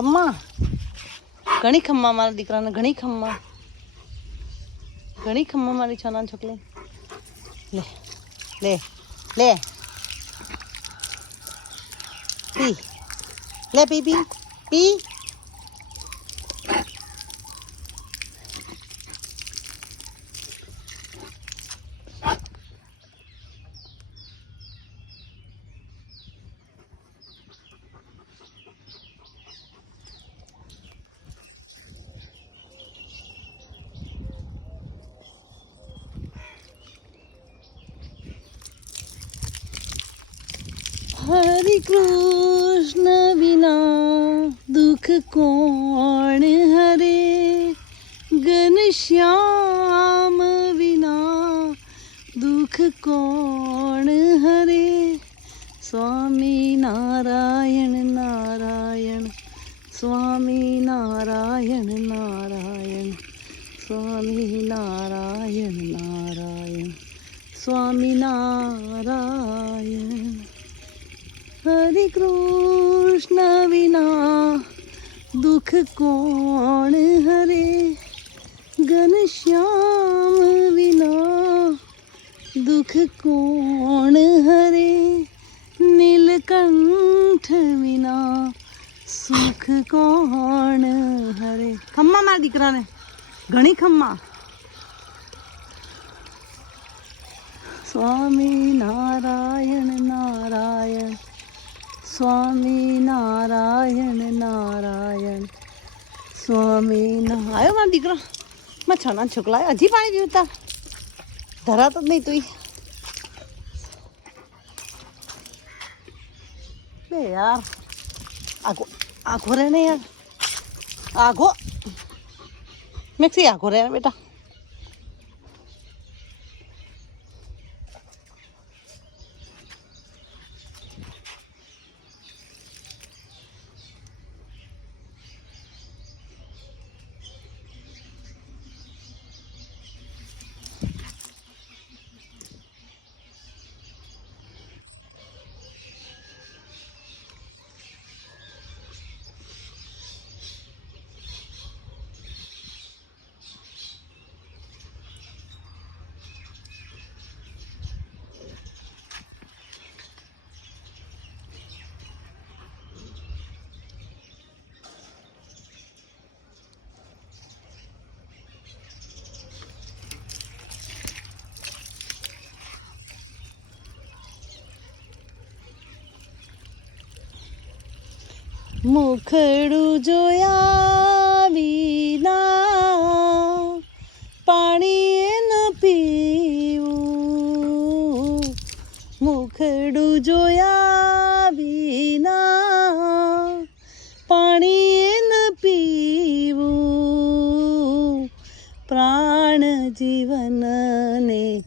ખમ્મા ઘણી ખમ્મા મારા દીકરાને ઘણી ખમ્મા મારી છોના છોકરી લે લે લે પી લે પી પી પી हरे कृष्ण बिना दुख कौन हरे घनश्याम बिना दुख कौन हरे स्वामी नारायण नारायण स्वामी नारायण नारायण स्वामी नारायण नारायण स्वामी नारायण हरे कृष्ण बिना दुख कौन हरे घनश्याम बिना दुख कौन हरे नीलकंठ बिना सुख कौन हरे खम्मा मारा દીકરાને ઘણી ખમ્મા स्वामी नारायण नारायण स्वामी नारायण नारायण स्वामी आयो मारा દીકરા માં છાના છોકલા હજી પાણી પીવતા ધરાતો જ નહીં તું લે યાર આખો આખો રે ને યાર આખો મેક્સી આખો રે બેટા મુખડું જોયા વિના પાણી ન પીવું મુખડું જોયા વિના પાણી ન પીવું પ્રાણ જીવનને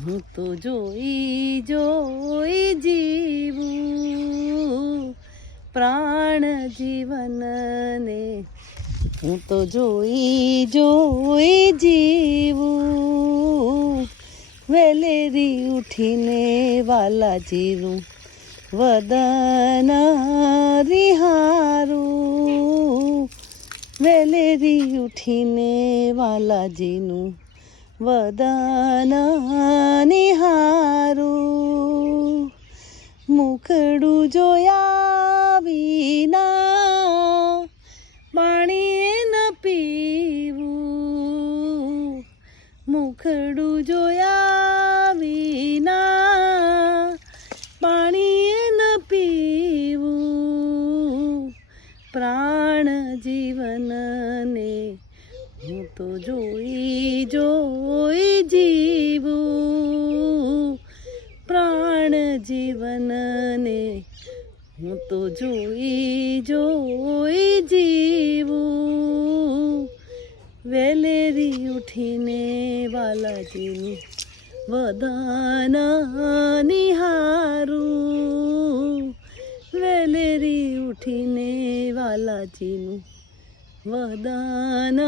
હું તો જોઈ જીવું પ્રાણ જીવનને હું તો જોઈ જીવું વેલેરી ઉઠીને વાલાજીનું વદન રિહારું વેલેરી ઉઠીને વાલાજીનું વદન નિહારું મુખડું જોયા વિના પાણી ન પીવું મુખડું જોયા વિના પાણી ન પીવું પ્રાણ જીવનને હું તો જોઈ જીવું પ્રાણ જીવનને હું તો જોઈ જીવું વેલેરી ઉઠીને વાલાજીનું વદન નિહારું વેલેરી ઉઠીને વાલાજીનું વદન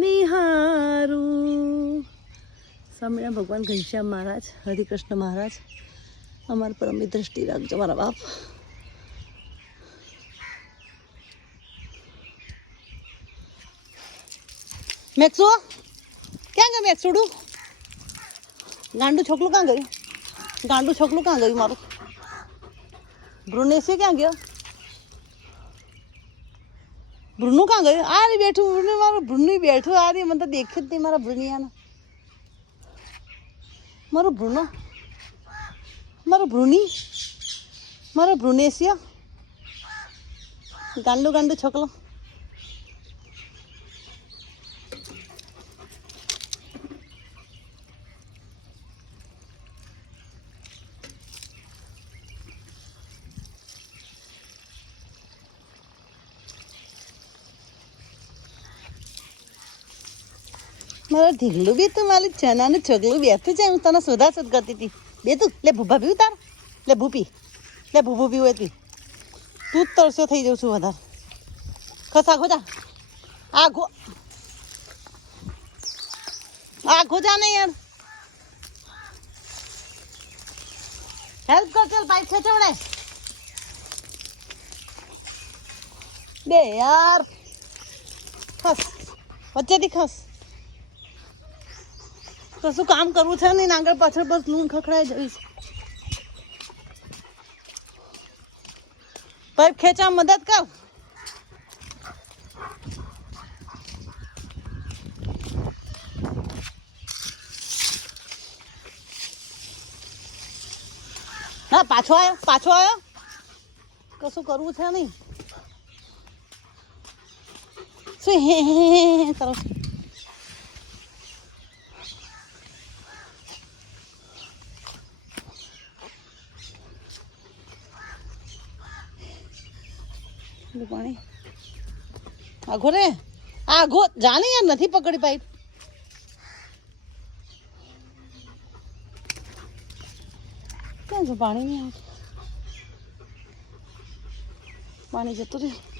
નિહારું સ્વામિનારાયણ ભગવાન ઘનશ્યામ મહારાજ હરિકૃષ્ણ મહારાજ અમારા પર અમી દ્રષ્ટિ રાખજો મારા બાપ મેક્સુ ક્યાં ગયું મેક્સુડું? ગાંડું છોકલું ક્યાં ગયું? ગાંડું છોકલું ક્યાં ગયું મારું? બ્રુનેસી ક્યાં ગયો? બ્રુનું ક્યાં ગયું? આ રે બેઠું બ્રુનું, મારું બ્રુનું બેઠું. આ રે મને તો દેખ્યું જ નહીં મારા બ્રુનિયાને. મારું બ્રુનો, મારું બ્રુની, મારો બ્રુનેસિયા, ગાંડું ગાંડું છોકલો. મારું ઢીગલું બી તું, મારું ચનાનું છોકલું બેઠું છે. હું તને શોધાશોધ કરતી હતી. બે તું લે ભૂભા પીવું તાર, લે ભૂપી, લે ભૂભું પીવું હતી. તું જ તરસો થઈ જાઉં છું વધારે. ખસ આઘો જા, આઘો આઘો જા ને યાર. હેલ્પ કર, ચાલ પાઇપ ખેંચવડે બે યાર. ખસ વચ્ચેથી ખસ. તો શું કામ કરવું છે ને આગળ પાછળ બસ લૂણ ખખડાઈ જઈશ. પાઇપ ખેંચવા મદદ કર. હા પાછો આવ્યો, પાછો આવ્યો. કશું કરવું છે નહીં. શું હે તરફ પાણી આઘો રે, આઘો જાને યાર. નથી પકડી પાઇપ. ક્યાં છે પાણી? નહીં આવતું પાણી, જતું રહ્યું.